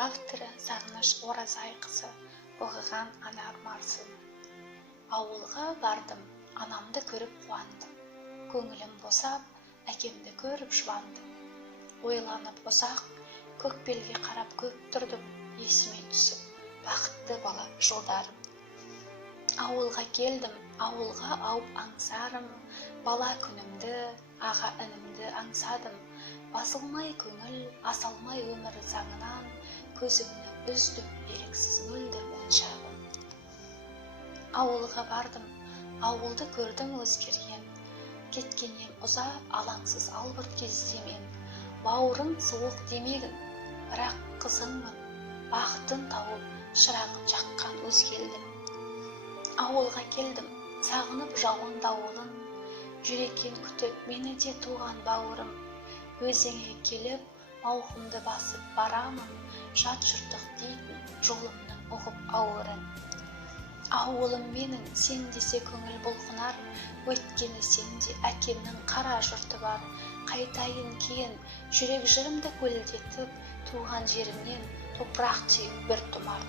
Авторы Сағыныш Оразайқызы. Оқыған Анар Марсым. Ауылға бардым, анамды көріп қуандым. Көңілім босап, әкемді көріп жұбандым. Ойланып ұзақ, көк белге қарап көп тұрдым. Есіме түсіп, бақытты бала жылдарым. Ауылға келдім, ауылға ауып аңсарым. Бала күнімді, аға інімді аңсадым. Басылмай көңіл, асалмай өмір заңынан, көзімнің үздім, ерексіз мөлдір моншағым. Ауылға бардым, ауылды көрдім өзгерген. Кеткеннен ұзап, алаңсыз албырт кездемен. Бауырың суық демегін, бірақ қызыңмын. Бақытын тауып, шырағын жаққан өзгелдім. Ауылға келдім, сағынып жауын дауылын. Жүреккен күтіп, мені де туған бауырым. Өзіңе келіп, мауқымды басып барамын. Жат жұрттық дейтін жолымның ұғып ауырын. Ауылым менің, сен десе көңіл бұлқынар. Өйткені сенде әкемнің қара жұрты бар. Қайтайын кейін, жүрек жырымды көлдетіп, туған жерімнен топырақ теуіп бір тұмар.